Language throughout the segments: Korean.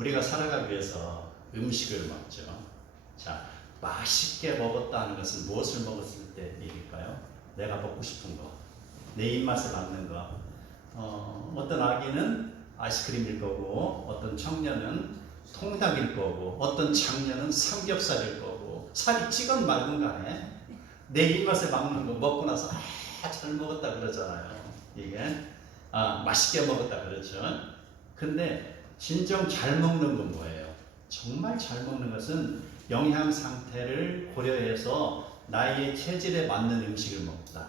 우리가 살아가기 위해서 음식을 먹죠. 자, 맛있게 먹었다는 것은 무엇을 먹었을 때 얘기일까요? 내가 먹고 싶은 거, 내 입맛에 맞는 거. 어떤 아기는 아이스크림일 거고, 어떤 청년은 통닭일 거고, 어떤 장년은 삼겹살일 거고, 살이 찌건 말건 간에 내 입맛에 맞는 거 먹고 나서 잘 먹었다 그러잖아요. 이게 맛있게 먹었다 그러죠. 근데 진정 잘 먹는 건 뭐예요? 정말 잘 먹는 것은 영양 상태를 고려해서 나의 체질에 맞는 음식을 먹다.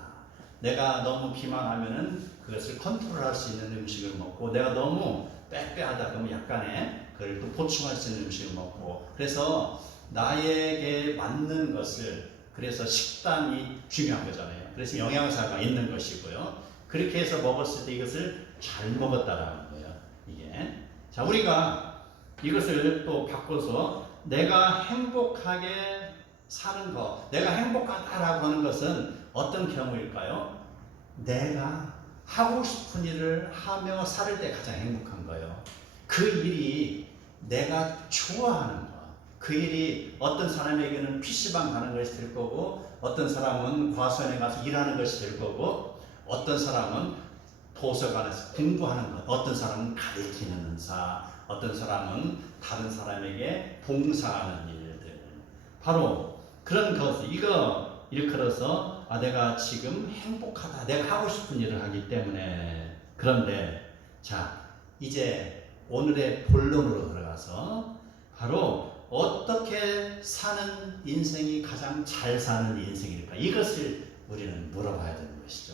내가 너무 비만하면은 그것을 컨트롤할 수 있는 음식을 먹고, 내가 너무 빼빼하다 그러면 약간의 그걸 또 보충할 수 있는 음식을 먹고, 그래서 나에게 맞는 것을, 그래서 식단이 중요한 거잖아요. 그래서 영양사가 있는 것이고요. 그렇게 해서 먹었을 때 이것을 잘 먹었다라는 거예요. 이게. 자, 우리가 이것을 또 바꿔서 내가 행복하게 사는 것, 내가 행복하다라고 하는 것은 어떤 경우일까요? 내가 하고 싶은 일을 하며 살 때 가장 행복한 거예요. 그 일이 내가 좋아하는 거. 그 일이 어떤 사람에게는 PC방 가는 것이 될 거고, 어떤 사람은 과수원에 가서 일하는 것이 될 거고, 어떤 사람은 도서관에서 공부하는 것, 어떤 사람은 가르치는 은사, 어떤 사람은 다른 사람에게 봉사하는 일들. 바로 그런 것을, 이거 일컬어서 내가 지금 행복하다, 내가 하고 싶은 일을 하기 때문에. 그런데 자, 이제 오늘의 본론으로 들어가서 바로 어떻게 사는 인생이 가장 잘 사는 인생일까, 이것을 우리는 물어봐야 되는 것이죠.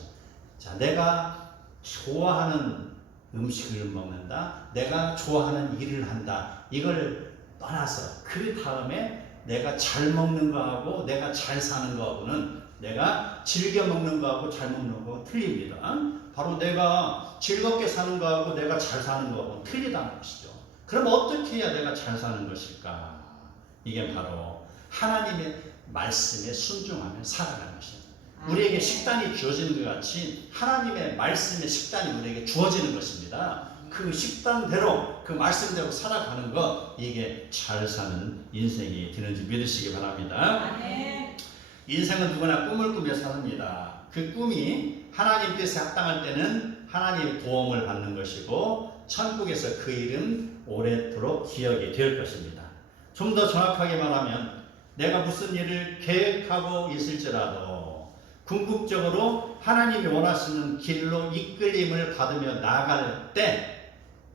자, 내가 좋아하는 음식을 먹는다, 내가 좋아하는 일을 한다, 이걸 떠나서 그 다음에 내가 잘 먹는 거하고 내가 잘 사는 거하고는, 내가 즐겨 먹는 거하고 잘 먹는 거하고 틀립니다. 바로 내가 즐겁게 사는 거하고 내가 잘 사는 거하고 틀리다는 것이죠. 그럼 어떻게 해야 내가 잘 사는 것일까? 이게 바로 하나님의 말씀에 순종하며 살아가는 것입니다. 우리에게 식단이 주어지는 것 같이 하나님의 말씀의 식단이 우리에게 주어지는 것입니다. 그 식단대로, 그 말씀대로 살아가는 것, 이게 잘 사는 인생이 되는지 믿으시기 바랍니다. 인생은 누구나 꿈을 꾸며 삽니다. 그 꿈이 하나님 뜻에 합당할 때는 하나님의 도움을 받는 것이고, 천국에서 그 이름 오래도록 기억이 될 것입니다. 좀 더 정확하게 말하면, 내가 무슨 일을 계획하고 있을지라도 궁극적으로 하나님이 원하시는 길로 이끌림을 받으며 나아갈 때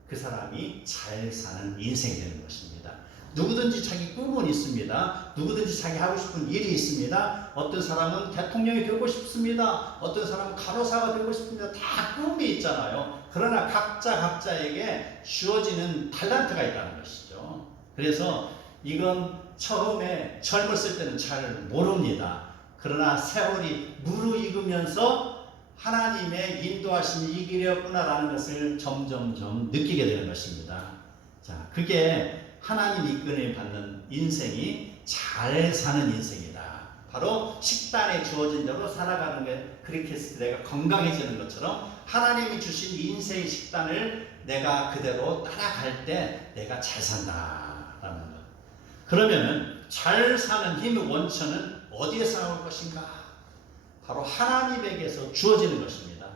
그 사람이 잘 사는 인생이 되는 것입니다. 누구든지 자기 꿈은 있습니다. 누구든지 자기 하고 싶은 일이 있습니다. 어떤 사람은 대통령이 되고 싶습니다. 어떤 사람은 간호사가 되고 싶습니다. 다 꿈이 있잖아요. 그러나 각자에게 주어지는 탤런트가 있다는 것이죠. 그래서 이건 처음에 젊었을 때는 잘 모릅니다. 그러나 세월이 무르익으면서 하나님의 인도하심이 이 길이었구나라는 것을 점점점 느끼게 되는 것입니다. 자, 그게 하나님 이끌림 받는 인생이 잘 사는 인생이다. 바로 식단에 주어진 대로 살아가는 게, 그렇게 해서 내가 건강해지는 것처럼 하나님이 주신 인생의 식단을 내가 그대로 따라갈 때 내가 잘 산다라는 것. 그러면 잘 사는 힘의 원천은 어디에서 나올 것인가? 바로 하나님에게서 주어지는 것입니다.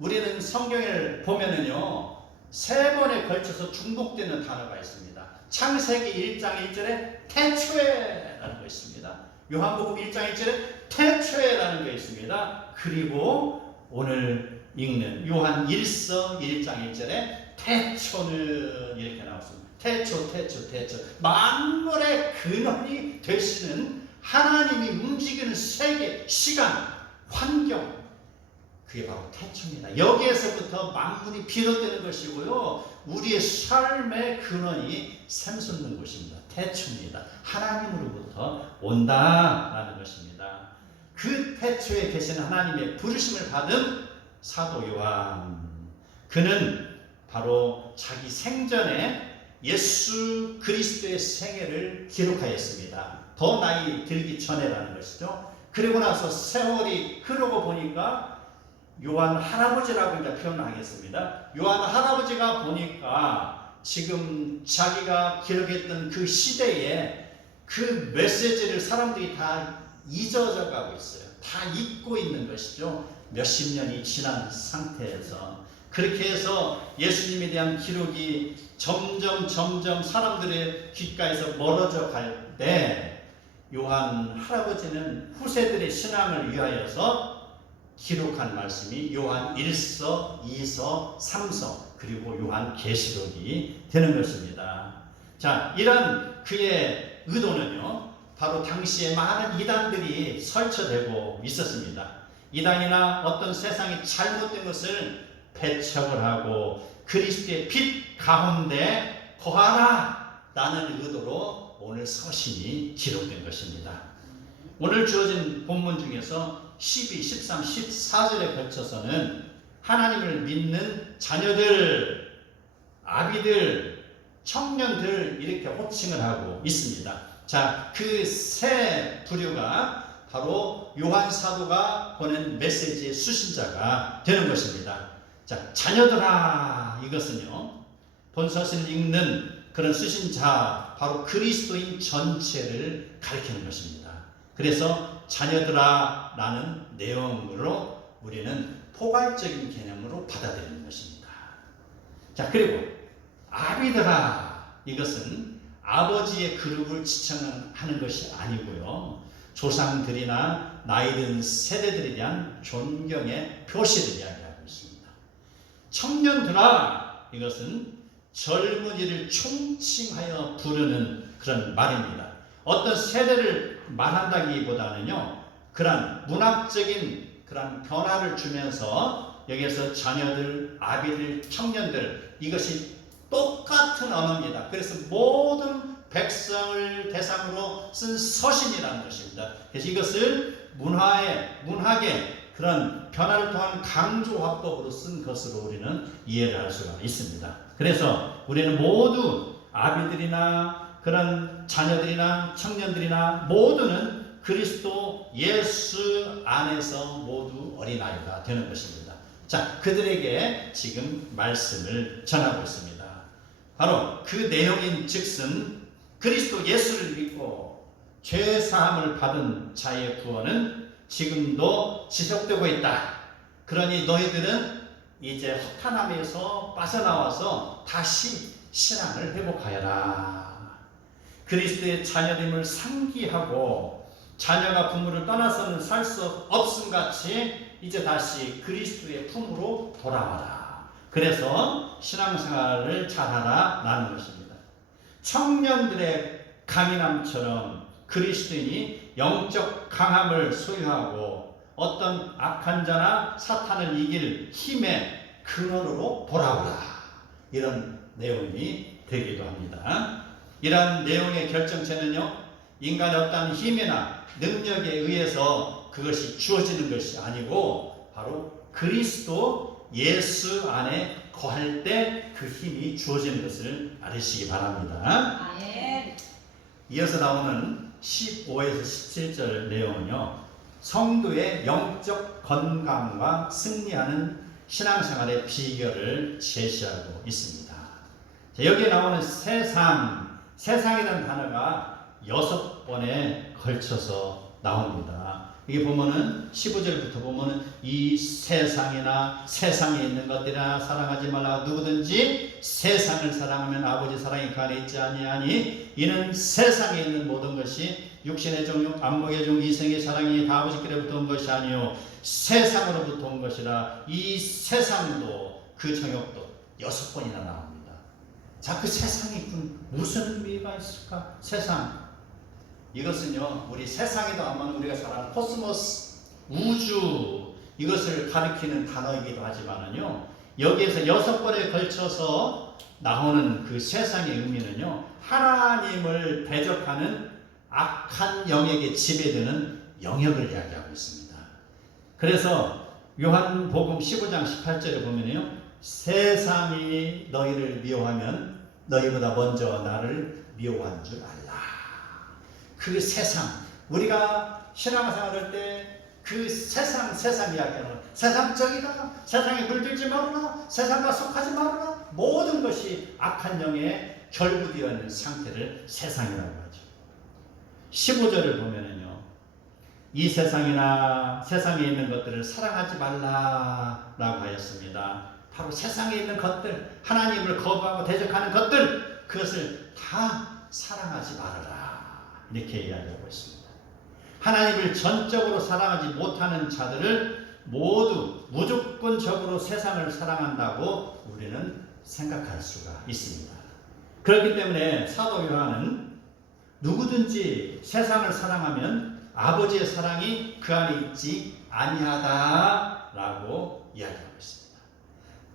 우리는 성경을 보면은요, 3번에 걸쳐서 중복되는 단어가 있습니다. 창세기 1장 1절에 태초에라는 거 있습니다. 요한복음 1장 1절에 태초에라는 거 있습니다. 그리고 오늘 읽는 요한 1서 1장 1절에 태초는 이렇게 나왔습니다. 태초. 만물의 근원이 되시는 하나님이 움직이는 세계, 시간, 환경, 그게 바로 태초입니다. 여기에서부터 만물이 비롯되는 것이고요, 우리의 삶의 근원이 샘솟는 곳입니다. 태초입니다. 하나님으로부터 온다라는 것입니다. 그 태초에 계신 하나님의 부르심을 받은 사도 요한, 그는 바로 자기 생전에 예수 그리스도의 생애를 기록하였습니다. 더 나이 들기 전에라는 것이죠. 그리고 나서 세월이 흐르고 보니까 요한 할아버지라고 이제 표현하겠습니다. 요한 할아버지가 보니까 지금 자기가 기록했던 그 시대에 그 메시지를 사람들이 다 잊어져 가고 있어요. 다 잊고 있는 것이죠. 몇십 년이 지난 상태에서. 그렇게 해서 예수님에 대한 기록이 점점 사람들의 귓가에서 멀어져 갈 때 요한 할아버지는 후세들의 신앙을 위하여서 기록한 말씀이 요한 1서, 2서, 3서 그리고 요한 계시록이 되는 것입니다. 자, 이런 그의 의도는요, 바로 당시에 많은 이단들이 설쳐되고 있었습니다. 이단이나 어떤 세상의 잘못된 것을 배척을 하고 그리스도의 빛 가운데 거하라 라는 의도로 오늘 서신이 기록된 것입니다. 오늘 주어진 본문 중에서 12, 13, 14절에 걸쳐서는 하나님을 믿는 자녀들, 아비들, 청년들 이렇게 호칭을 하고 있습니다. 자, 그 세 부류가 바로 요한 사도가 보낸 메시지의 수신자가 되는 것입니다. 자, 자녀들아, 이것은요, 본서신을 읽는 그런 수신자, 바로 그리스도인 전체를 가리키는 것입니다. 그래서 자녀들아 라는 내용으로 우리는 포괄적인 개념으로 받아들이는 것입니다. 자, 그리고 아비들아, 이것은 아버지의 그룹을 지칭하는 것이 아니고요, 조상들이나 나이든 세대들에 대한 존경의 표시를 이야기하고 있습니다. 청년들아, 이것은 젊은이를 총칭하여 부르는 그런 말입니다. 어떤 세대를 말한다기보다는요, 그런 문학적인 그런 변화를 주면서 여기에서 자녀들, 아비들, 청년들, 이것이 똑같은 언어입니다. 그래서 모든 백성을 대상으로 쓴 서신이라는 것입니다. 그래서 이것을 문학의 그런 변화를 통한 강조 화법으로 쓴 것으로 우리는 이해를 할 수가 있습니다. 그래서 우리는 모두 아비들이나 그런 자녀들이나 청년들이나 모두는 그리스도 예수 안에서 모두 어린아이가 되는 것입니다. 자, 그들에게 지금 말씀을 전하고 있습니다. 바로 그 내용인 즉슨 그리스도 예수를 믿고 죄 사함을 받은 자의 구원은 지금도 지속되고 있다. 그러니 너희들은 이제 허탄함에서 빠져나와서 다시 신앙을 회복하여라. 그리스도의 자녀됨을 상기하고 자녀가 부모를 떠나서는 살 수 없음 같이 이제 다시 그리스도의 품으로 돌아와라. 그래서 신앙생활을 잘하라 라는 것입니다. 청년들의 강인함처럼 그리스도인이 영적 강함을 소유하고 어떤 악한 자나 사탄을 이길 힘의 근원으로 돌아오라. 이런 내용이 되기도 합니다. 이러한 내용의 결정체는요, 인간의 어떤 힘이나 능력에 의해서 그것이 주어지는 것이 아니고 바로 그리스도 예수 안에 거할 때 그 힘이 주어지는 것을 알으시기 바랍니다. 이어서 나오는 15에서 17절 내용은요, 성도의 영적 건강과 승리하는 신앙생활의 비결을 제시하고 있습니다. 자, 여기에 나오는 세상이라는 단어가 6번에 걸쳐서 나옵니다. 이게 보면은 15절부터 보면은 이 세상이나 세상에 있는 것들이나 사랑하지 말라. 누구든지 세상을 사랑하면 아버지 사랑이 그 안에 있지 아니하니 이는 세상에 있는 모든 것이 육신의 정욕, 안목의 종, 이생의 사랑이 다 아버지께로부터 온 것이 아니요 세상으로부터 온 것이라. 이 세상도 그 정욕도 6번이나 나옵니다. 자, 그 세상이 무슨 의미가 있을까? 세상, 이것은요, 우리 세상에도 아마 우리가 사랑하는 코스모스, 우주, 이것을 가리키는 단어이기도 하지만은요, 여기에서 6번에 걸쳐서 나오는 그 세상의 의미는요, 하나님을 대적하는 악한 영역에 지배되는 영역을 이야기하고 있습니다. 그래서 요한복음 15장 18절에 보면요, 세상이 너희를 미워하면 너희보다 먼저 나를 미워한 줄 알라. 그 세상, 우리가 신앙생활할 때 그 세상 이야기하는 세상적이다, 세상에 물들지 말아라, 세상과 속하지 말아라, 모든 것이 악한 영에 결부되어 있는 상태를 세상이라고 하죠. 15절을 보면은요, 이 세상이나 세상에 있는 것들을 사랑하지 말라라고 하였습니다. 바로 세상에 있는 것들, 하나님을 거부하고 대적하는 것들, 그것을 다 사랑하지 말아라, 이렇게 이야기하고 있습니다. 하나님을 전적으로 사랑하지 못하는 자들을 모두 무조건적으로 세상을 사랑한다고 우리는 생각할 수가 있습니다. 그렇기 때문에 사도 요한은 누구든지 세상을 사랑하면 아버지의 사랑이 그 안에 있지 아니하다라고 이야기하고 있습니다.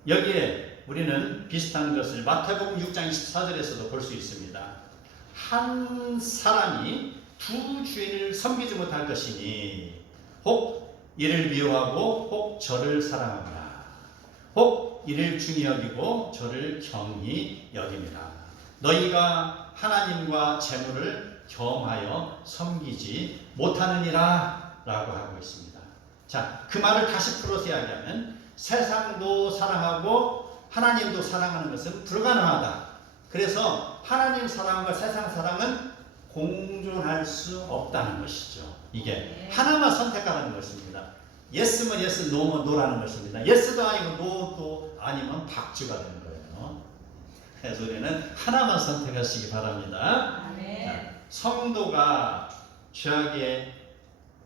여기에 우리는 비슷한 것을 마태복음 6장 24절에서도 볼 수 있습니다. 한 사람이 두 주인을 섬기지 못할 것이니 혹 이를 미워하고 혹 저를 사랑합니다. 혹 이를 중히 여기고 저를 경히 여깁니다. 너희가 하나님과 재물을 겸하여 섬기지 못하느니라 라고 하고 있습니다. 자, 그 말을 다시 풀어서 이야기하면 세상도 사랑하고 하나님도 사랑하는 것은 불가능하다. 그래서 하나님 사랑과 세상 사랑은 공존할 수 없다는 것이죠. 이게 하나만 선택하라는 것입니다. 예스면 예스, 노면 노라는 것입니다. 예스도 아니고 노도 아니면 박쥐가 되는 거예요. 그래서 우리는 하나만 선택하시기 바랍니다. 자, 성도가 죄악에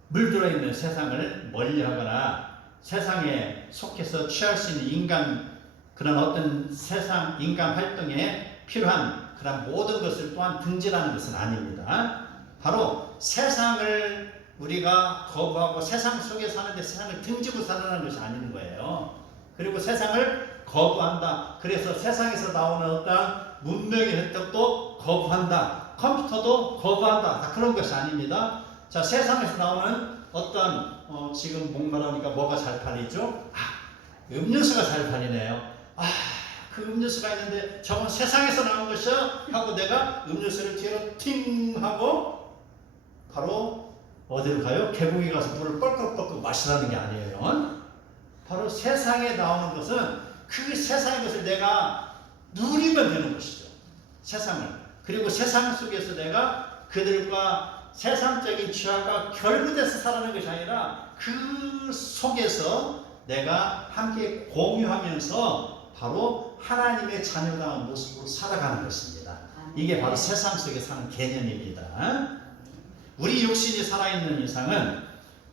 물들어 있는 세상을 멀리하거나 세상에 속해서 취할 수 있는 인간, 그런 어떤 세상 인간 활동에 필요한 그런 모든 것을 또한 등지라는 것은 아닙니다. 바로 세상을 우리가 거부하고 세상 속에 사는데 세상을 등지고 살아가는 것이 아닌 거예요. 그리고 세상을 거부한다. 그래서 세상에서 나오는 어떤 문명의 혜택도 거부한다. 컴퓨터도 거부한다. 다 그런 것이 아닙니다. 자, 세상에서 나오는 어떤 지금 목말하니까 뭐가 잘 팔리죠? 음료수가 잘 팔리네요. 그 음료수가 있는데 저건 세상에서 나온 것이야 하고 내가 음료수를 뒤로 팅 하고 바로 어디로 가요? 계곡에 가서 물을 뻘꺽뻘꺽 마시라는 게 아니에요. 바로 세상에 나오는 것은 그 세상의 것을 내가 누리면 되는 것이죠. 세상을. 그리고 세상 속에서 내가 그들과 세상적인 취향과 결부돼서 살아가는 것이 아니라 그 속에서 내가 함께 공유하면서 바로 하나님의 자녀다운 모습으로 살아가는 것입니다. 이게 바로 세상 속에 사는 개념입니다. 우리 육신이 살아있는 이상은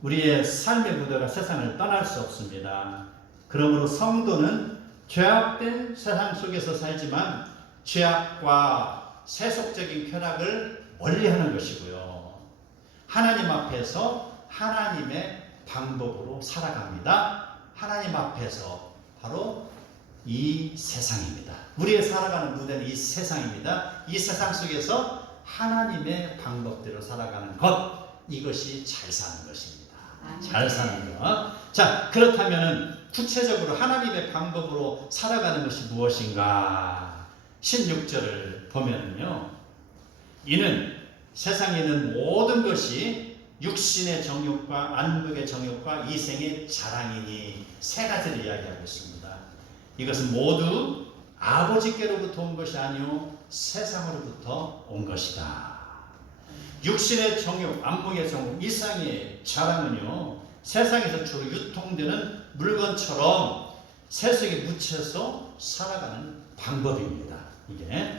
우리의 삶의 무대가 세상을 떠날 수 없습니다. 그러므로 성도는 죄악된 세상 속에서 살지만 죄악과 세속적인 쾌락을 멀리하는 것이고요. 하나님 앞에서 하나님의 방법으로 살아갑니다. 하나님 앞에서 바로 이 세상입니다. 우리의 살아가는 무대는 이 세상입니다. 이 세상 속에서 하나님의 방법대로 살아가는 것, 이것이 잘 사는 것입니다. 잘 사는 것. 자, 그렇다면 구체적으로 하나님의 방법으로 살아가는 것이 무엇인가? 16절을 보면요, 이는 세상에 있는 모든 것이 육신의 정욕과 안목의 정욕과 이생의 자랑이니, 세 가지를 이야기하고 있습니다. 이것은 모두 아버지께로부터 온 것이 아니요 세상으로부터 온 것이다. 육신의 정욕, 안목의 정욕, 이상의 자랑은요, 세상에서 주로 유통되는 물건처럼 세속에 묻혀서 살아가는 방법입니다. 이게.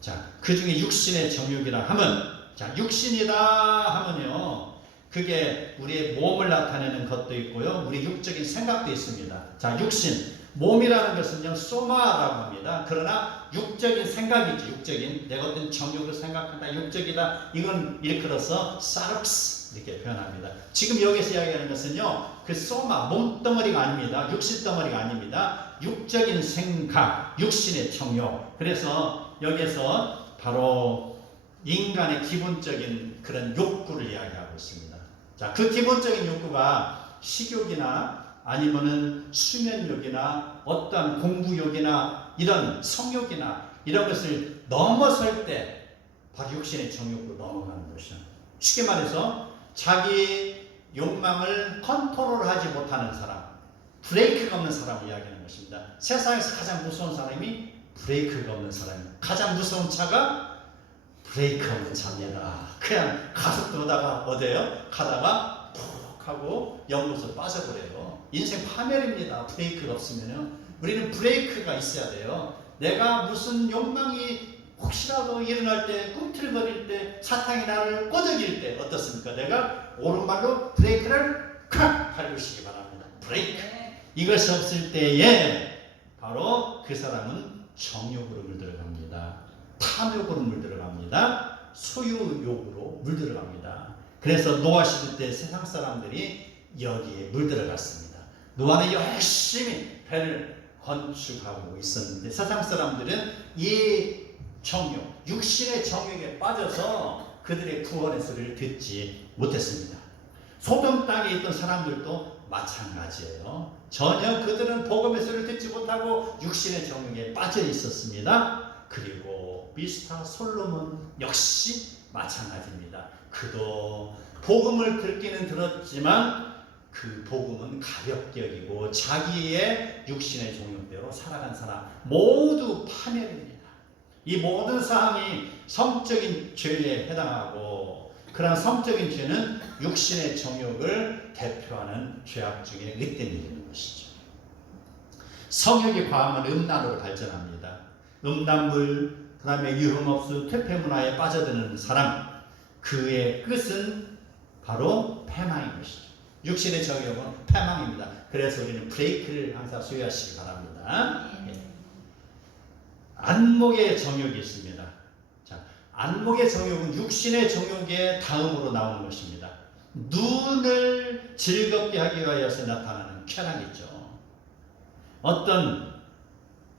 자, 그 중에 육신의 정욕이라 하면, 자, 육신이다 하면요, 그게 우리의 몸을 나타내는 것도 있고요, 우리 육적인 생각도 있습니다. 자, 육신. 몸이라는 것은요, 소마라고 합니다. 그러나 육적인 생각이지, 육적인 내가 어떤 정욕을 생각한다, 육적이다, 이건 일컬어서 사르크스 이렇게 표현합니다. 지금 여기서 이야기하는 것은요, 그 소마, 몸덩어리가 아닙니다. 육신덩어리가 아닙니다. 육적인 생각, 육신의 정욕. 그래서 여기서 바로 인간의 기본적인 그런 욕구를 이야기하고 있습니다. 자, 그 기본적인 욕구가 식욕이나 아니면은 수면욕이나 어떤 공부욕이나 이런 성욕이나 이런 것을 넘어설 때 바로 육신의 정욕으로 넘어가는 것이죠. 쉽게 말해서 자기 욕망을 컨트롤하지 못하는 사람, 브레이크가 없는 사람을 이야기하는 것입니다. 세상에서 가장 무서운 사람이 브레이크가 없는 사람입니다. 가장 무서운 차가 브레이크 없는 차입니다. 그냥 가속도다가 어디에요? 가다가 푹 하고 연못으로 빠져버려요. 인생 파멸입니다. 브레이크가 없으면요. 우리는 브레이크가 있어야 돼요. 내가 무슨 욕망이 혹시라도 일어날 때, 꿈틀거릴 때, 사탕이 나를 꼬드길 때 어떻습니까? 내가 오른발로 브레이크를 콱 밟으시기 바랍니다. 브레이크. 이것이 없을 때에 바로 그 사람은 정욕으로 물들어갑니다. 탐욕으로 물들어갑니다. 소유욕으로 물들어갑니다. 그래서 노아 시대 때 세상 사람들이 여기에 물들어갔습니다. 노아는 열심히 배를 건축하고 있었는데 세상 사람들은 이 정욕, 육신의 정욕에 빠져서 그들의 구원의 소리를 듣지 못했습니다. 소돔 땅에 있던 사람들도 마찬가지예요. 전혀 그들은 복음의 소리를 듣지 못하고 육신의 정욕에 빠져 있었습니다. 그리고 미스터 솔로몬 역시 마찬가지입니다. 그도 복음을 듣기는 들었지만 그 복음은 가볍게 여기고 자기의 육신의 종욕대로 살아간 사람 모두 파멸입니다. 이 모든 사항이 성적인 죄에 해당하고 그러한 성적인 죄는 육신의 정욕을 대표하는 죄악 중에 으뜸이 것이죠. 성욕이 과하면 음란으로 발전합니다. 음란물, 그 다음에 유흥업소, 퇴폐문화에 빠져드는 사람, 그의 끝은 바로 패망인 것이죠. 육신의 정욕은 패망입니다. 그래서 우리는 브레이크를 항상 소유하시기 바랍니다. 안목의 정욕이 있습니다. 자, 안목의 정욕은 육신의 정욕의 다음으로 나오는 것입니다. 눈을 즐겁게 하기 위하여서 나타나는 쾌락이죠. 어떤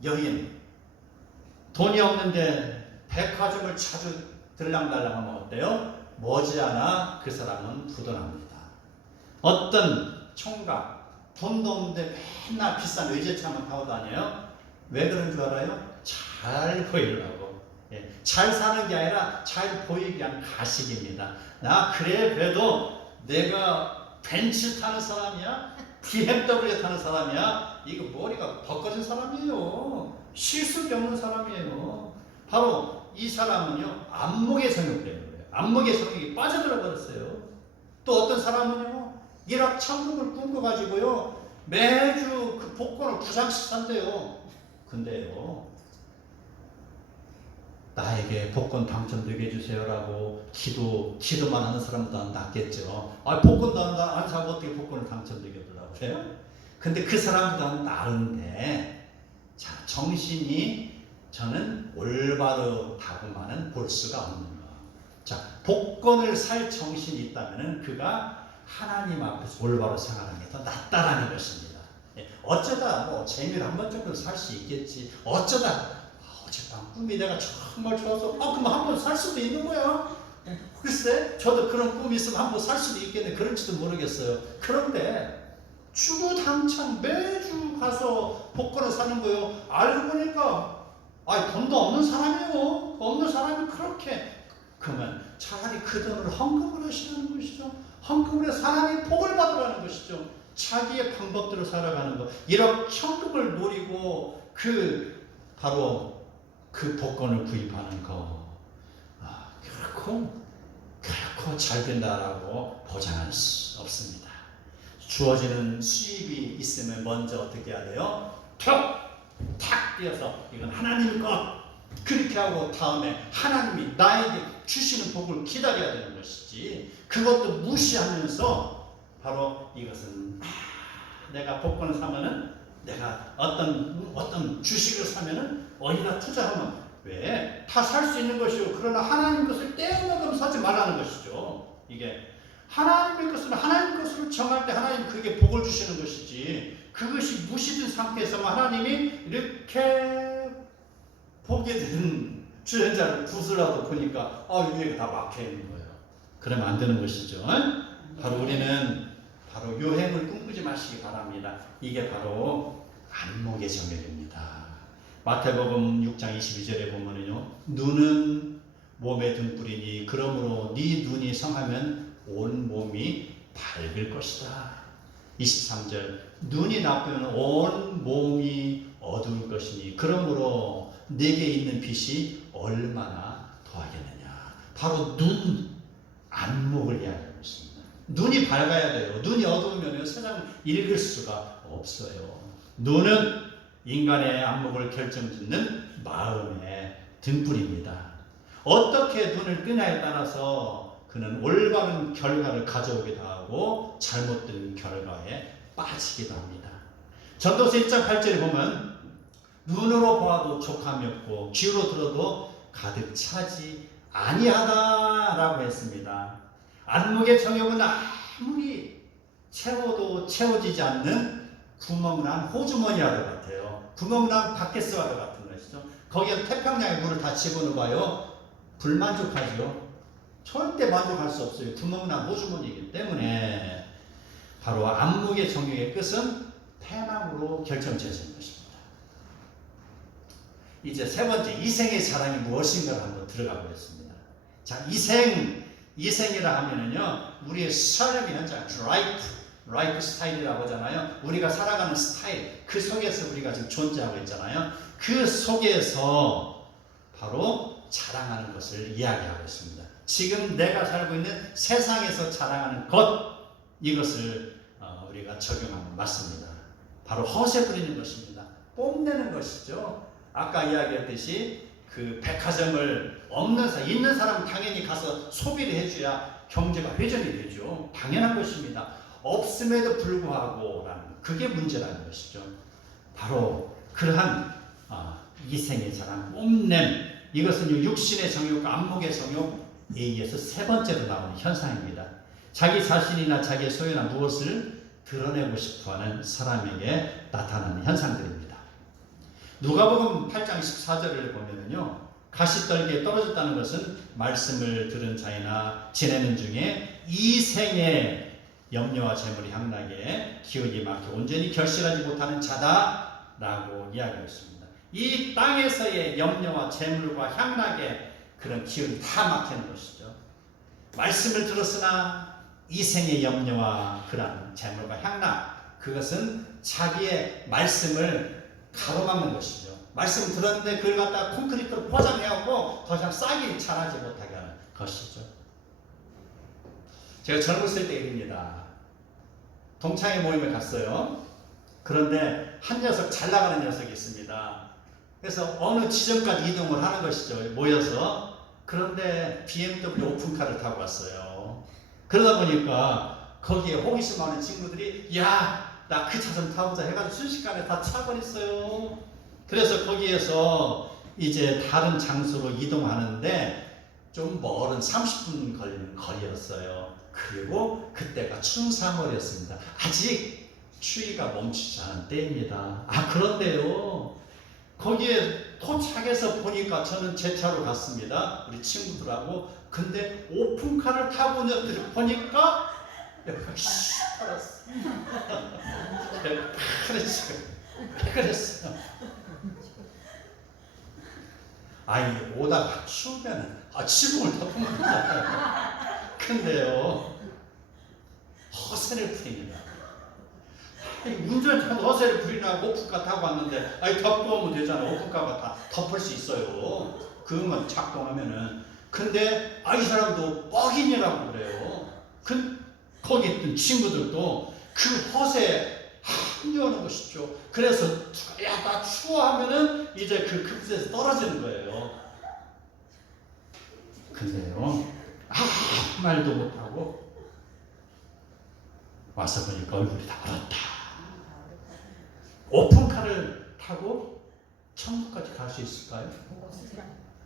여인, 돈이 없는데 백화점을 자주 들랑달랑하면 어때요? 머지않아 그 사람은 부도납니다. 어떤 총각, 돈도 없는데 맨날 비싼 외제차만 타고 다녀요. 왜 그런 줄 알아요? 잘 보이려고. 잘 사는 게 아니라 잘 보이기 위한 가식입니다. 나 그래 그래도 내가 벤츠 타는 사람이야? BMW 타는 사람이야? 이거 머리가 벗겨진 사람이에요. 실수가 없는 사람이에요. 바로 이 사람은요, 안목의 성욕 때문에 안목의 성욕이 빠져들어 버렸어요. 또 어떤 사람은요, 일확천금을 꿈꿔가지고요, 매주 그 복권을 9장씩 산대요. 근데요, 나에게 복권 당첨되게 해주세요라고 기도만 하는 사람보다 낫겠죠. 복권도 안 사고 어떻게 복권을 당첨되게 해달라고 해요? 근데 그 사람보다는 나은데, 자, 정신이 저는 올바르다고만은 볼 수가 없는 거. 자, 복권을 살 정신이 있다면 그가 하나님 앞에서 올바로 생활하는 게 더 낫다라는 것입니다. 어쩌다 뭐 재미를 한 번 정도 살 수 있겠지. 어쩌다 어젯밤 꿈이 내가 정말 좋아서 그럼 한 번 살 수도 있는 거야. 글쎄 저도 그런 꿈이 있으면 한 번 살 수도 있겠네. 그럴지도 모르겠어요. 그런데 주구 당장 매주 가서 복권을 사는 거예요. 알고 보니까 돈도 없는 사람이에요. 없는 사람이 그렇게. 그러면 차라리 그 돈을 헌금을 하시는 것이죠. 헌금을 해서 하나님의 복을 받으라는 것이죠. 자기의 방법대로 살아가는 것. 일확천금을 노리고 바로 그 복권을 구입하는 거. 결코 잘 된다라고 보장할 수 없습니다. 주어지는 수입이 있으면 먼저 어떻게 해야 돼요? 탁 뛰어서 이건 하나님 것. 그렇게 하고 다음에 하나님이 나에게 주시는 복을 기다려야 되는 것이지. 그것도 무시하면서 바로 이것은 내가 복권을 사면은 내가 어떤 주식을 사면은 어디다 투자하면 왜? 다 살 수 있는 것이요. 그러나 하나님 것을 떼어먹으면 사지 말라는 것이죠. 이게 하나님의 것을 하나님 것으로 정할 때 하나님 그게 복을 주시는 것이지. 그것이 무시된 상태에서 하나님이 이렇게 보게 된 주연자를 구슬라도 보니까 위에가 다 막혀 있는 거예요. 그러면 안 되는 것이죠. 바로 우리는 바로 요행을 꿈꾸지 마시기 바랍니다. 이게 바로 안목의 정욕입니다. 마태복음 6장 22절에 보면은요, 눈은 몸의 등불이니 그러므로 네 눈이 성하면 온 몸이 밝을 것이다. 23절 눈이 나쁘면 온 몸이 어두울 것이니 그러므로 내게 있는 빛이 얼마나 더하겠느냐. 바로 눈, 안목을 이야기하고 있습니다. 눈이 밝아야 돼요. 눈이 어두우면 세상을 읽을 수가 없어요. 눈은 인간의 안목을 결정짓는 마음의 등불입니다. 어떻게 눈을 뜨냐에 따라서 그는 올바른 결과를 가져오기도 하고 잘못된 결과에 빠지기도 합니다. 전도서 1장 8절에 보면 눈으로 보아도 족함이 없고 귀로 들어도 가득 차지 아니하다라고 했습니다. 안목의 정욕은 아무리 채워도 채워지지 않는 구멍난 호주머니와도 같아요. 구멍난 바켓스와도 같은 것이죠. 거기에 태평양의 물을 다 집어넣어봐요. 불만족하죠. 절대 만족할 수 없어요. 구멍난 호주머니이기 때문에 바로 안목의 정욕의 끝은 패망으로 결정지어진 것입니다. 이제 세 번째, 이생의 자랑이 무엇인가를 한번 들어가 보겠습니다. 자, 이생이라 하면은요, 우리의 삶의 현장, 라이프 스타일이라고 하잖아요. 우리가 살아가는 스타일, 그 속에서 우리가 지금 존재하고 있잖아요. 그 속에서 바로 자랑하는 것을 이야기하고 있습니다. 지금 내가 살고 있는 세상에서 자랑하는 것, 이것을 우리가 적용하면 맞습니다. 바로 허세 부리는 것입니다. 뽐내는 것이죠. 아까 이야기했듯이 그 백화점을 있는 사람은 당연히 가서 소비를 해줘야 경제가 회전이 되죠. 당연한 것입니다. 없음에도 불구하고 그게 문제라는 것이죠. 바로 그러한 이생의 자랑, 뽐냄, 이것은 육신의 정욕과 안목의 정욕에 의해서 세 번째로 나오는 현상입니다. 자기 자신이나 자기의 소유나 무엇을 드러내고 싶어하는 사람에게 나타나는 현상들입니다. 누가복음 8장 14절을 보면요, 가시떨기에 떨어졌다는 것은 말씀을 들은 자이나 지내는 중에 이 생의 염려와 재물이 향락에 기운이 막혀 온전히 결실하지 못하는 자다라고 이야기했습니다. 이 땅에서의 염려와 재물과 향락에 그런 기운이 다 막히는 것이죠. 말씀을 들었으나 이 생의 염려와 그런 재물과 향락, 그것은 자기의 말씀을 가로막는 것이죠. 말씀 들었는데 그걸 갖다가 콘크리트로 포장해갖고 더 이상 싹이 자라지 못하게 하는 것이죠. 제가 젊었을 때 일입니다. 동창회 모임에 갔어요. 그런데 한 녀석, 잘 나가는 녀석이 있습니다. 그래서 어느 지점까지 이동을 하는 것이죠. 모여서. 그런데 BMW 오픈카를 타고 왔어요. 그러다 보니까 거기에 호기심 많은 친구들이 야, 나 그 차 좀 타보자 해가지고 순식간에 다 차버렸어요. 그래서 거기에서 이제 다른 장소로 이동하는데 좀 멀은 30분 걸리는 거리였어요. 그리고 그때가 춘3월이었습니다. 아직 추위가 멈추지 않은 때입니다. 그런데요, 거기에 도착해서 보니까 저는 제 차로 갔습니다. 우리 친구들하고. 근데 오픈카를 타고 보니까 팔았어. 왜 그랬어? 오다가 추우면 지붕을 덮으면 되잖아요. 근데요, 허세를 부립니다. 운전자도 허세를 부리라고 오픈카 타고 왔는데 덮고 오면 되잖아요. 오픈카가 다 덮을 수 있어요. 그것만 작동하면은. 근데 이 사람도 뻑인이라고 그래요. 거기 있던 친구들도 그 허세에 합류하는 것이죠. 그래서 야, 나 추워 하면은 이제 그 급수에서 떨어지는 거예요. 근데요, 아무 말도 못하고 와서 보니까 얼굴이 다 얼었다. 오픈카를 타고 천국까지 갈 수 있을까요?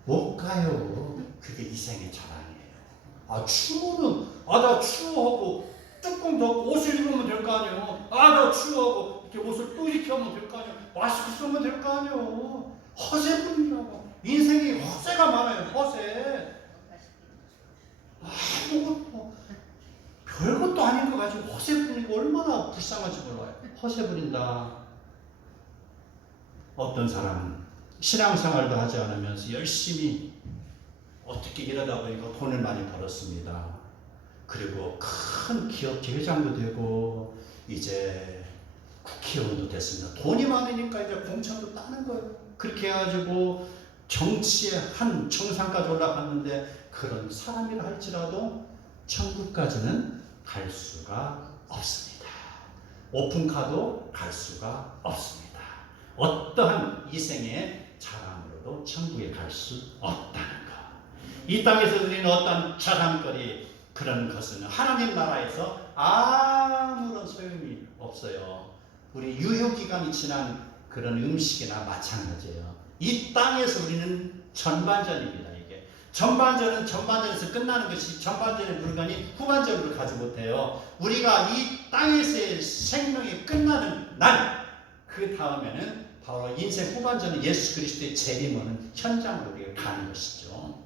못 가요. 그게 이생의 자랑이에요. 추우면 나 추워하고 뚜껑 덮고 옷을 입으면 될 거 아니에요. 나 추워하고 이렇게 옷을 또 이렇게 하면 될 거 아니에요. 마스크 쓰면 될 거 아니에요. 허세뿐이라고. 인생이 허세가 많아요. 허세. 아무것도 별것도 아닌 거 가지고 허세 부리고 얼마나 불쌍한지 몰라요. 허세 부린다. 어떤 사람은 신앙생활도 하지 않으면서 열심히 어떻게 이러다 보니까 돈을 많이 벌었습니다. 그리고 큰 기업체 회장도 되고 이제 국회의원도 됐습니다. 돈이 많으니까 이제 공천도 따는 거예요. 그렇게 해가지고 정치의 한 정상까지 올라갔는데 그런 사람이라 할지라도 천국까지는 갈 수가 없습니다. 오픈카도 갈 수가 없습니다. 어떠한 이생의 자랑으로도 천국에 갈 수 없다는 것. 이 땅에서 드리는 어떤 자랑거리, 그런 것은 하나님 나라에서 아무런 소용이 없어요. 우리 유효기간이 지난 그런 음식이나 마찬가지예요. 이 땅에서 우리는 전반전입니다. 이게 전반전은 전반전에서 끝나는 것이 전반전의 물건이 후반전으로 가지 못해요. 우리가 이 땅에서의 생명이 끝나는 날, 그 다음에는 바로 인생 후반전은 예수 그리스도의 재림하는 현장으로 우리가 가는 것이죠.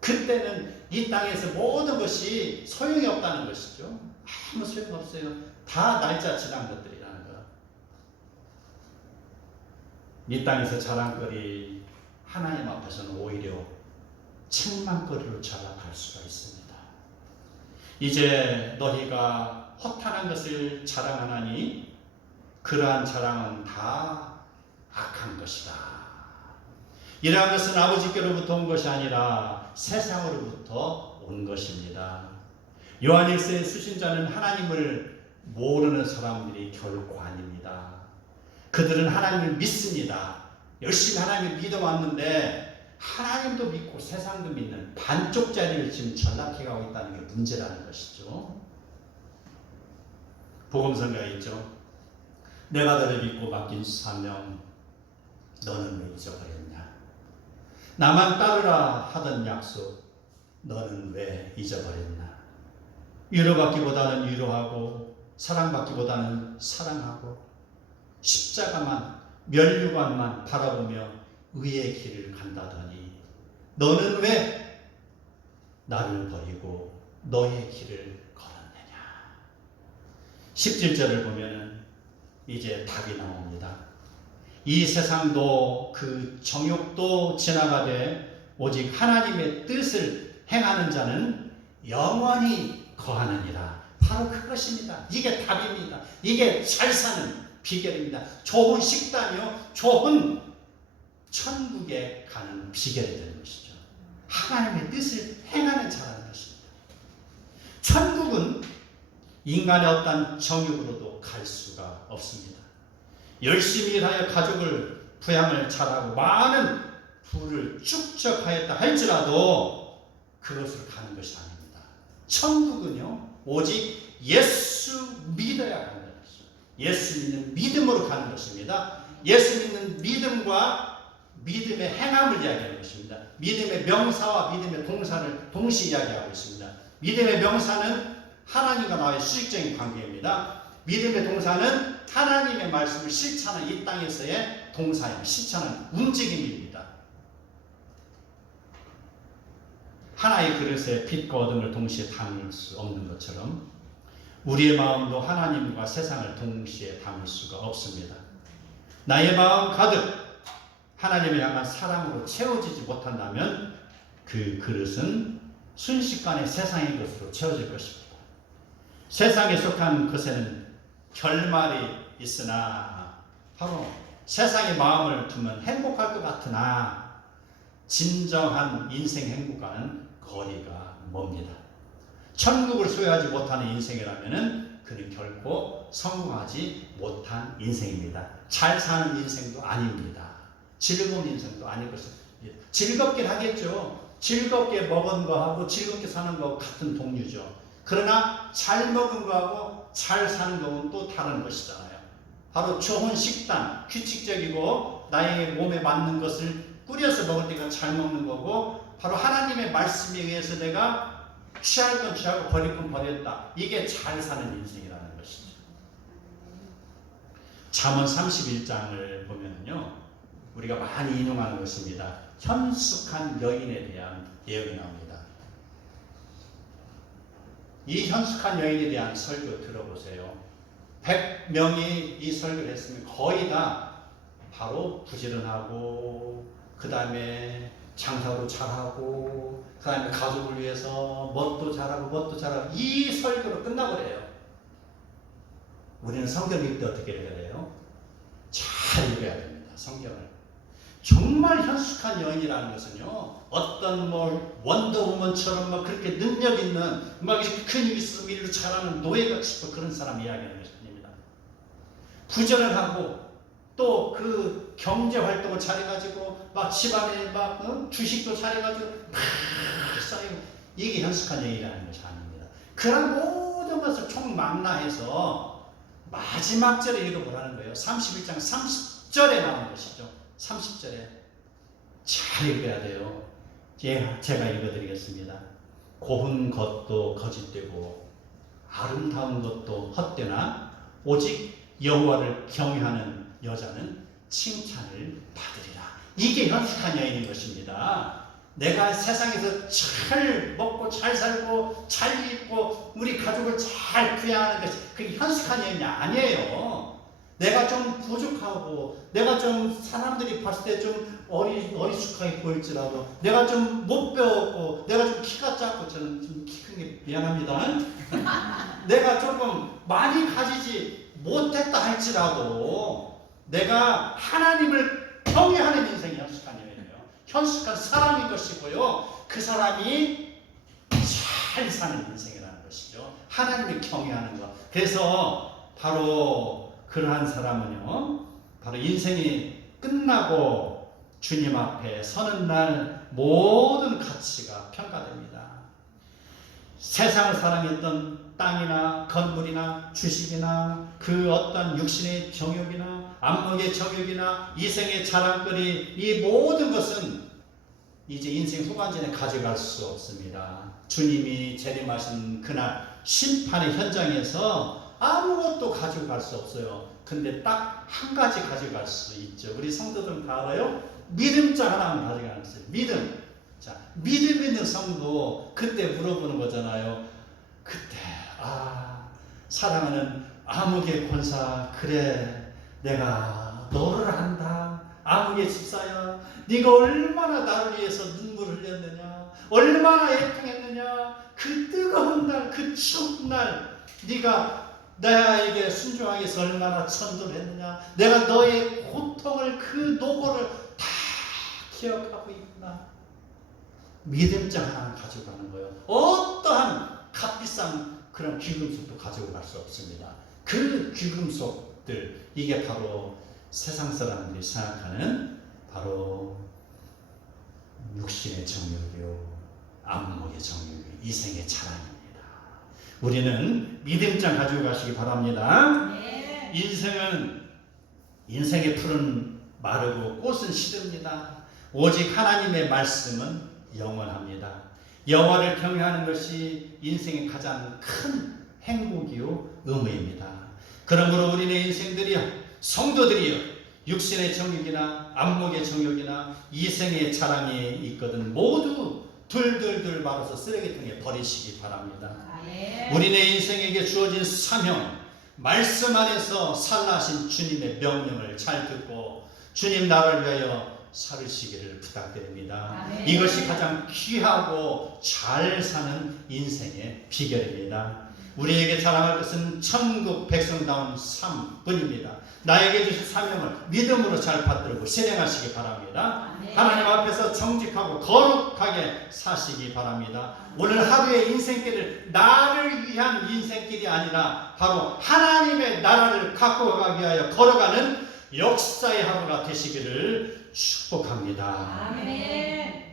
그때는 이 땅에서 모든 것이 소용이 없다는 것이죠. 아무 소용 없어요. 다 날짜 지난 것들이라는 거. 이 땅에서 자랑거리, 하나님 앞에서는 오히려 책망거리로 자락할 수가 있습니다. 이제 너희가 허탄한 것을 자랑하나니 그러한 자랑은 다 악한 것이다. 이러한 것은 아버지께로부터 온 것이 아니라 세상으로부터 온 것입니다. 요한일서의 수신자는 하나님을 모르는 사람들이 결코 아닙니다. 그들은 하나님을 믿습니다. 열심히 하나님을 믿어왔는데 하나님도 믿고 세상도 믿는 반쪽짜리를 지금 전락해가고 있다는 게 문제라는 것이죠. 복음성가에 있죠. 내가 너를 믿고 맡긴 사명 너는 왜 잊어버렸냐. 나만 따르라 하던 약속 너는 왜 잊어버렸나. 위로받기보다는 위로하고 사랑받기보다는 사랑하고 십자가만 면류관만 바라보며 의의 길을 간다더니 너는 왜 나를 버리고 너의 길을 걸었느냐. 17절을 보면은 이제 답이 나옵니다. 이 세상도 그 정욕도 지나가되 오직 하나님의 뜻을 행하는 자는 영원히 거하느니라. 바로 그것입니다. 이게 답입니다. 이게 잘 사는 비결입니다. 좋은 식단이요, 좋은 천국에 가는 비결이 되는 것이죠. 하나님의 뜻을 행하는 자라는 것입니다. 천국은 인간의 어떤 정욕으로도 갈 수가 없습니다. 열심히 일하여 가족을 부양을 잘하고 많은 부를 축적하였다 할지라도 그것으로 가는 것이 아닙니다. 천국은요 오직 예수 믿어야 하는 것입니다. 예수 믿는 믿음으로 가는 것입니다. 예수 믿는 믿음과 믿음의 행함을 이야기하는 것입니다. 믿음의 명사와 믿음의 동사를 동시에 이야기하고 있습니다. 믿음의 명사는 하나님과 나의 수직적인 관계입니다. 믿음의 동사는 하나님의 말씀을 실천하는 이 땅에서의 동사입니다. 실천하는 움직임입니다. 하나의 그릇에 빛과 어둠을 동시에 담을 수 없는 것처럼 우리의 마음도 하나님과 세상을 동시에 담을 수가 없습니다. 나의 마음 가득 하나님을 향한 사랑으로 채워지지 못한다면 그 그릇은 순식간에 세상의 것으로 채워질 것입니다. 세상에 속한 것에는 결말이 있으나 바로 세상에 마음을 두면 행복할 것 같으나 진정한 인생 행복과는 거리가 멉니다. 천국을 소유하지 못하는 인생이라면 그는 결코 성공하지 못한 인생입니다. 잘 사는 인생도 아닙니다. 즐거운 인생도 아닐 것입니다. 즐겁긴 하겠죠. 즐겁게 먹은 거하고 즐겁게 사는 거하고 같은 동류죠. 그러나 잘 먹은 거하고 잘 사는 거는 또 다른 것이잖아요. 바로 좋은 식단, 규칙적이고 나의 몸에 맞는 것을 꾸려서 먹을 때가 잘 먹는 거고 바로 하나님의 말씀에 의해서 내가 취할 건 취하고 버릴 건 버렸다. 이게 잘 사는 인생이라는 것이죠. 잠언 31장을 보면요. 우리가 많이 인용하는 것입니다. 현숙한 여인에 대한 예언이 나옵니다. 이 현숙한 여인에 대한 설교 들어보세요. 100명이 이 설교를 했으면 거의 다 바로 부지런하고 그 다음에 장사도 잘하고 그 다음에 가족을 위해서 뭣도 잘하고 이 설교로 끝나버려요. 우리는 성경 읽을 때 어떻게 읽어야 돼요? 잘 읽어야 됩니다. 성경을. 정말 현숙한 여인이라는 것은요, 어떤 뭐 원더우먼처럼 막 그렇게 능력 있는 막 큰 있으면 일로 잘하는 노예같이 그런 사람 이야기하는 것이 아닙니다. 부전을 하고 또 그 경제 활동을 잘해가지고 막 집안에 막 주식도 잘해가지고 막 쌓이고, 이게 현숙한 여인이라는 것이 아닙니다. 그런 모든 것을 총망라해서 마지막 절에 읽어보라는 거예요. 31장 30절에 나오는 것이죠. 30절에 잘 읽어야 돼요. 제가 읽어드리겠습니다. 고운 것도 거짓되고 아름다운 것도 헛되나 오직 여호와를 경외하는 여자는 칭찬을 받으리라. 이게 현숙한 여인인 것입니다. 내가 세상에서 잘 먹고 잘 살고 잘 입고 우리 가족을 잘 부양하는 것이 그게 현숙한 여인이 아니에요. 내가 좀 부족하고 내가 좀 사람들이 봤을 때 좀 어리숙하게 보일지라도 내가 좀 못 배웠고 내가 좀 키가 작고 저는 좀 키 큰 게 미안합니다. 내가 조금 많이 가지지 못했다 할지라도 내가 하나님을 경외하는 인생이 현숙한 여인이에요. 현숙한 사람인 것이고요. 그 사람이 잘 사는 인생이라는 것이죠. 하나님을 경외하는 것. 그래서 바로 그러한 사람은요, 바로 인생이 끝나고 주님 앞에 서는 날 모든 가치가 평가됩니다. 세상을 사랑했던 땅이나 건물이나 주식이나 그 어떤 육신의 정욕이나 안목의 정욕이나 이생의 자랑거리, 이 모든 것은 이제 인생 후반전에 가져갈 수 없습니다. 주님이 재림하신 그날 심판의 현장에서 아무것도 가지고 갈 수 없어요. 근데 딱 한 가지 가져갈 수 있죠. 우리 성도들은 다 알아요? 믿음자 하나만 가져가는 거예요. 믿음. 자, 믿음 있는 성도 그때 물어보는 거잖아요. 그때 사랑하는 암흑의 권사, 그래 내가 너를 안다. 암흑의 집사야, 네가 얼마나 나를 위해서 눈물을 흘렸느냐, 얼마나 애통했느냐. 그 뜨거운 날, 그 추운 날 네가 나에게 순종하기 위해서 얼마나 전도했느냐. 내가 너의 고통을, 그 노고를 다 기억하고 있구나. 믿음장 하나 가지고 가는 거예요. 어떠한 값비싼 그런 귀금속도 가지고 갈 수 없습니다. 그 귀금속들, 이게 바로 세상 사람들이 생각하는 바로 육신의 정욕이요, 안목의 정욕이요, 이생의 자랑입니다. 우리는 믿음장 가지고 가시기 바랍니다. 네. 인생의 풀은 마르고 꽃은 시듭니다. 오직 하나님의 말씀은 영원합니다. 여호와를 경외하는 것이 인생의 가장 큰 행복이요 의무입니다. 그러므로 우리의 인생들이요, 성도들이요, 육신의 정욕이나 안목의 정욕이나 이생의 자랑이 있거든 모두 둘둘둘 말아서 쓰레기통에 버리시기 바랍니다. 네. 우리의 인생에게 주어진 사명, 말씀 안에서 살라하신 주님의 명령을 잘 듣고 주님 나라를 위하여 살으시기를 부탁드립니다. 네. 이것이 가장 귀하고 잘 사는 인생의 비결입니다. 우리에게 자랑할 것은 천국 백성다운 삶뿐입니다. 나에게 주신 사명을 믿음으로 잘 받들고 실행하시기 바랍니다. 네. 하나님 앞에서 정직하고 거룩하게 사시기 바랍니다. 오늘 하루의 인생길을 나를 위한 인생길이 아니라 바로 하나님의 나라를 갖고 가기 위하여 걸어가는 역사의 하루가 되시기를 축복합니다. 아멘.